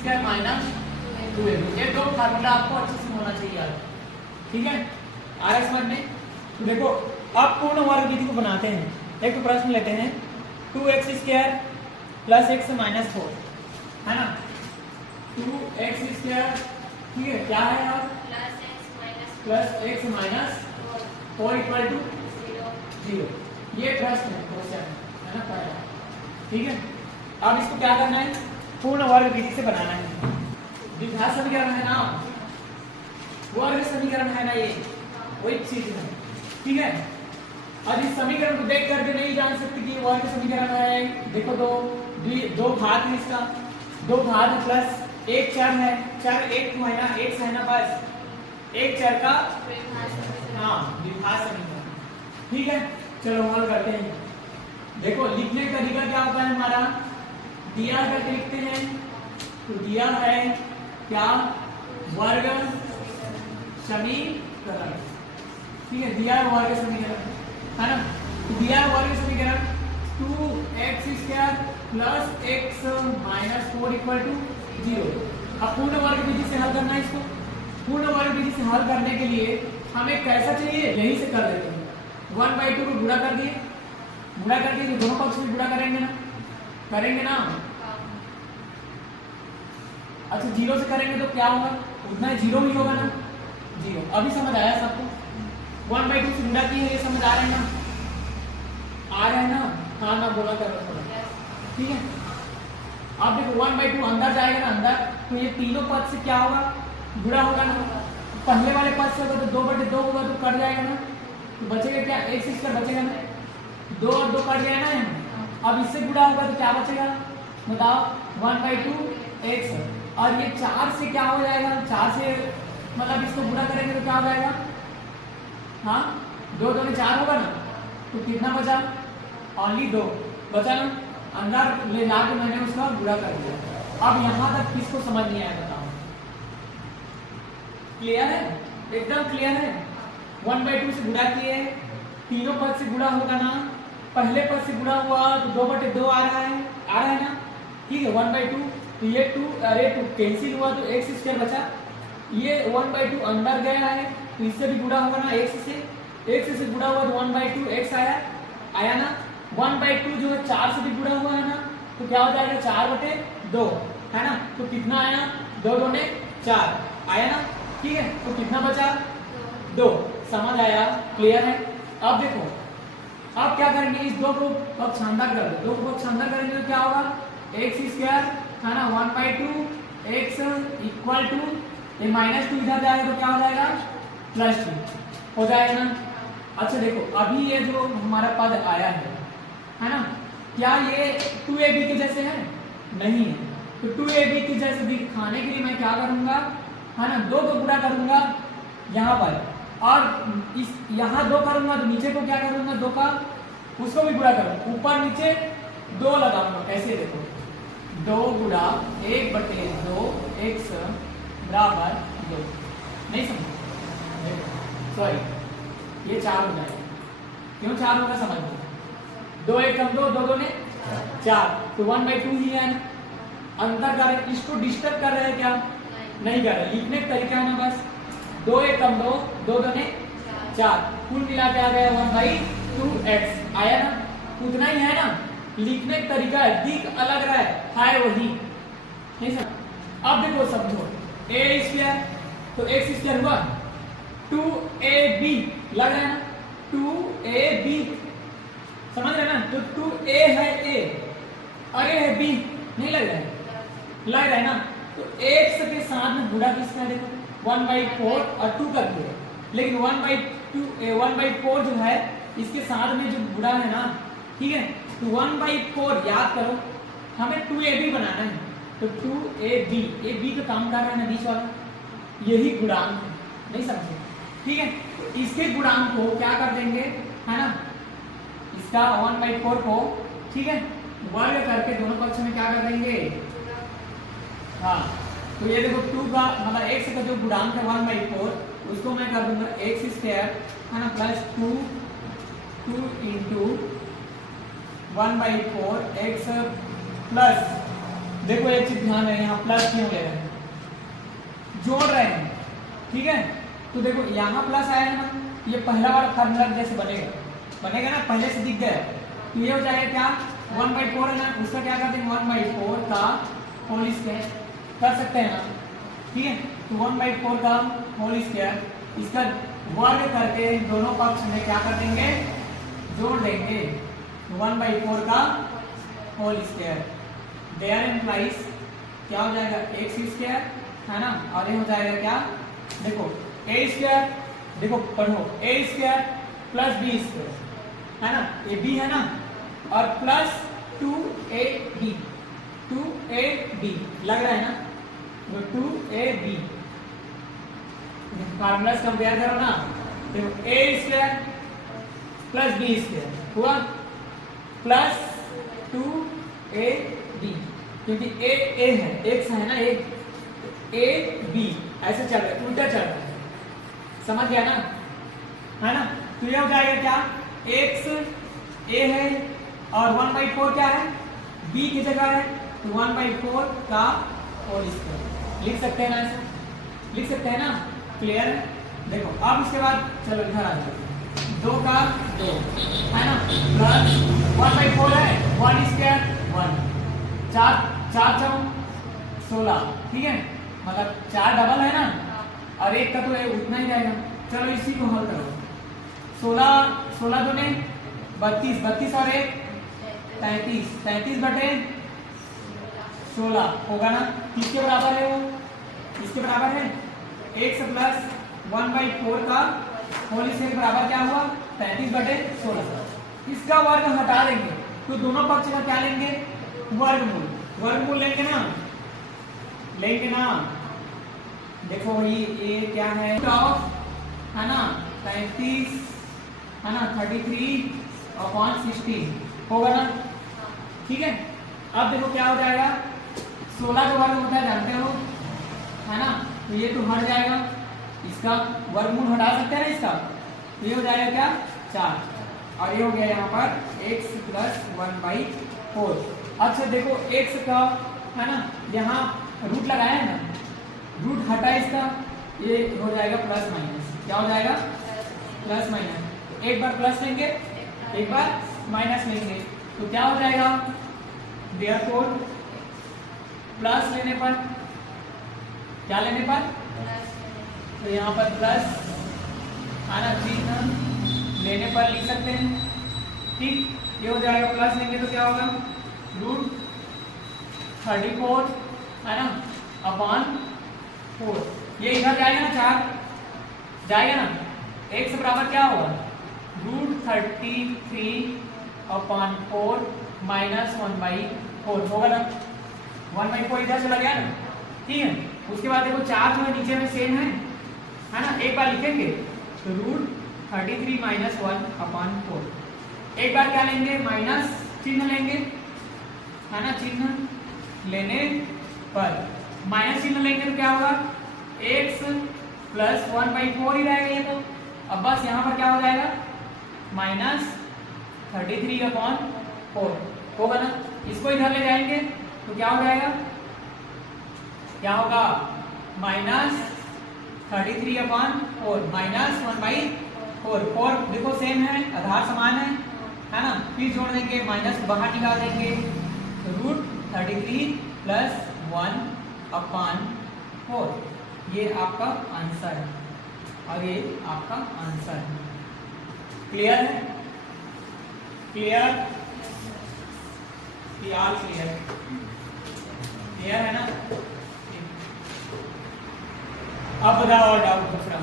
Square minus 2ab। ये दो formula आपको अच्छे से होना चाहिए यार, ठीक है। आ रहा है समझ में? तो देखो अब पूर्ण वर्ग विधि को बनाते हैं। एक तो प्रश्न लेते हैं 2x square plus x minus 4, है ना। 2x स्क्वायर, ठीक है, क्या है यार, plus x minus 4 equal to 0। ये प्रश्न है, क्वेश्चन है ना पहला, ठीक है। अब इसको क्या करना है, पूर्ण वर्ग विधि से बनाना है। द्विघात समीकरण है ना, वर्ग समीकरण है ना, ये वही चीज है, ठीक है। और इस समीकरण को देख करके नहीं जान सकते कि वर्ग समीकरण है। देखो दो घात है, इसका दो घात है प्लस एक चर है, चर एक महीना एक है ना, बस एक चर का हाँ द्विघात समीकरण, ठीक है। चलो हल करते हैं। देखो लिखने का तरीका क्या होता है हमारा, दिया करके लिखते हैं। तो दिया है क्या, वर्ग समीकरण, ठीक है, दिया है वर्ग समीकरण, है ना। तो दिया है वर्ग समीकरण 2x square plus x minus 4 equal to 0। अब पूर्ण वर्ग विधि से हल करना है इसको। पूर्ण वर्ग विधि से हल करने के लिए हमें कैसा चाहिए, यही से कर देते हैं। 1/2 को गुणा कर दिए, गुणा करके जो दोनों पक्ष में गुणा करेंगे ना, करेंगे ना। अच्छा 0 से करेंगे तो क्या होगा, उतना 0 ही होगा ना, 0। अभी समझ आया सबको? 1/2 से गुणा की है, ये समझ आ रहे हैं ना, आ रहे हैं ना, हाँ ना बोला कर रहा, ठीक है। अब देखो 1/2 अंदर जाएगा ना अंदर, तो ये तीनों पद से क्या होगा, गुणा होगा ना। पहले वाले पद से होगा तो 2/2 होगा तो कट जाएगा ना, तो बचेगा क्या, x स्क्वायर बचेगा ना, 2 और 2 कट गया ना। अब इससे गुणा होगा तो क्या बचेगा बताओ, 1/2 x। और ये 4 से क्या हो जाएगा, 4 से मतलब इसको गुणा करेंगे तो क्या हो जाएगा, हाँ 2 2 में 4 होगा ना, तो कितना बचा, ओनली 2 बचा ना। अंदर ले जाके मैंने उसका गुणा कर दिया। अब यहाँ तक किसको समझ नहीं आया बताओ, क्लियर है, एकदम क्लियर है। 1/2 से गुणा किए, तीनों पद से गुणा होगा ना, पहले पद से गुणा हुआ तो 2/2 आ रहा है ना, ठीक है। 1/2 तो ये 2 अरे 2 कैंसिल हुआ तो x स्क्वायर बचा। ये 1/2 अंदर गया है तो इससे भी गुणा होगा ना, x से गुणा हुआ तो 1/2 x आया ना। 1/2 जो है 4 से भी गुणा हुआ है ना, तो क्या हो जाएगा 4/2, है ना। तो कितना आया, 2 2 ने 4 आया ना, ठीक है। तो कितना बचा, 2। समझ आया, क्लियर है। अब देखो अब क्या करेंगे, इस 2 को पक्षांतर कर दो, 2 को पक्षांतर करेंगे तो क्या होगा, x स्क्वायर, है ना, 1/2 x इक्वल टू ये -2 इधर जाएगा तो क्या हो जाएगा, +2 हो जाएगा ना। अच्छा देखो अभी ये जो हमारा पद आया है ना, क्या ये 2ab के जैसे है, नहीं है। तो 2ab के जैसे दिखाने के लिए मैं क्या करूंगा, है ना, 2 को गुणा करूंगा यहाँ पर, और इस यहाँ 2 करूंगा तो नीचे को क्या करूंगा, 2 का उसको भी गुणा करूंगा, ऊपर नीचे 2 लगाऊंगा। कैसे देखो, 2 गुणा 1/2 x बराबर 2, नहीं समझ, सॉरी ये 4 हो जाएगा। क्यों 4 होगा समझ लो, 2 1 कम 2, 2 2 ने 4, तो 1/2 ही है ना। अंतर कर रहे, इसको डिस्टर्ब कर रहे हैं क्या, नहीं कर रहे। लिखने का तरीका है ना, बस 2 1 कम 2, 2 2 ने 4, कुल मिला के आ गया 1/2x आया ना, उतना ही है ना। लिखने का तरीका है, दिख अलग रहा है वही, नहीं समझ। अब देखो समझो, a स्क्वायर तो x स्क्वायर हुआ 2ab, लग रहा है ना, 2ab समझ रहे ना। तो 2a है a और a है b, नहीं लग रहा है, लग रहा है ना। तो x के साथ में गुणा किसका है, देखो 1/4 और 2 कर दिया, लेकिन 1/4 जो है इसके साथ में जो गुणा है ना, ठीक है। तो 1/4 याद करो, हमें 2ab बनाना है, तो 2ab, ये b का काम कर रहा है ना बीच वाला, यही गुणांक है, नहीं समझे, ठीक है। तो इसके गुणांक को क्या कर देंगे, है ना, इसका 1/4 को, ठीक है, वर्ग करके दोनों पक्ष में क्या कर देंगे, हाँ। तो ये देखो 2 का मतलब x का जो गुणांक है 1/4, उसको मैं कर दूंगा x स्क्वायर, है ना, प्लस 2 into 1/4 x प्लस देखो एक चीज ध्यान रहे, यहाँ प्लस क्यों ले रहे हैं, जोड़ रहे हैं, ठीक है। तो देखो यहाँ प्लस आया है ना, ये पहला वाला फार्मूला जैसे बनेगा ना, पहले से दिख गया। तो ये हो जाएगा क्या, 1/4 है ना, उसका क्या करते हैं 1/4 का होल स्क्वायर कर सकते हैं ना, ठीक है। तो 1/4 का होल स्क्वायर, इसका वर्ग करके दोनों पक्ष में क्या कर देंगे, जोड़ देंगे। 1/4 का होल स्क्वायर देयर इम्प्लाइज क्या हो जाएगा, x स्क्वायर है ना, और ये हो जाएगा क्या, देखो a स्क्वायर, देखो पढ़ो a square plus b square है ना, ये b है ना, और प्लस 2ab लग रहा है ना, तो 2ab फार्मूलास कंपेयर करो ना, देखो a square plus b square हुआ प्लस 2ab, क्योंकि a है, x है ना, एक a b ऐसे चल रहा है, उल्टा चल रहा है, समझ गया ना, है ना। तो ये हो जाएगा क्या, x a है और 1/4 क्या है, b की जगह है, तो 1/4 का होल स्क्वायर लिख सकते हैं ना, ऐसे लिख सकते हैं ना, क्लियर है। देखो अब इसके बाद चलो इधर आ जाओ, 2 का 2 है ना, प्लस 1/4 है, 1 स्क्वायर 1, 4 4 16, ठीक है, मतलब 4 डबल है ना, और एक का तो उतना ही जाएगा। चलो इसी को हल करो, 16 दूने 32, 32 और 1 33, 33/16 होगा ना, किसके बराबर है वो, इसके बराबर है, x प्लस 1/4 का होल स्क्वायर बराबर क्या हुआ, 33/16। इसका वर्ग हटा देंगे तो दोनों पक्ष का क्या लेंगे, वर्गमूल लेंगे ना, देखो ये क्या है, है ना 33 है ना, 33/16 होगा ना, ठीक है। अब देखो क्या हो जाएगा, 16 का वर्ग होता है जानते हो, है ना, तो ये तो हट जाएगा, इसका वर्गमूल हटा सकते हैं ना इसका, ये हो जाएगा क्या 4, और ये हो गया यहाँ पर x प्लस 1/4। अच्छा देखो x का है ना, यहाँ रूट लगाया है ना, रूट हटा इसका, ये हो जाएगा प्लस माइनस, क्या हो जाएगा प्लस माइनस, एक बार प्लस लेंगे एक बार माइनस लेंगे, तो क्या हो जाएगा, देयरफॉर प्लस लेने पर क्या लेने पर, तो यहाँ पर प्लस आना चिन्ह लेने पर लिख सकते हैं, ठीक। ये हो जाएगा प्लस लेंगे तो क्या होगा, रूट 34 है ना अपॉन 4, ये इधर जाएगा ना, 4 जाएगा ना, x बराबर क्या होगा, रूट 33/4 माइनस 1/4 होगा ना, 1/4 इधर चला गया ना, ठीक है। उसके बाद देखो 4 जो है नीचे में सेम है ना, एक बार लिखेंगे तो रूट 33 माइनस 1/4, एक बार क्या लेंगे, माइनस चिन्ह लेंगे, है ना, चिन्ह लेने पर माइनस चिन्ह लेंगे तो क्या होगा, x प्लस 1/4 ही रहेगा ये, तो अब बस यहाँ पर क्या हो जाएगा, माइनस 33/4 होगा ना, इसको इधर ले जाएंगे तो क्या हो जाएगा, क्या होगा, माइनस 33/4 माइनस 1/4, 4 देखो सेम है, आधार समान है ना, फिर जोड़ देंगे, माइनस बाहर निकाल देंगे, तो रूट 33 प्लस 1/4, ये आपका आंसर है, और ये आपका आंसर है, क्लियर है, क्लियर है ना। अब बताओ और डाउट दूसरा।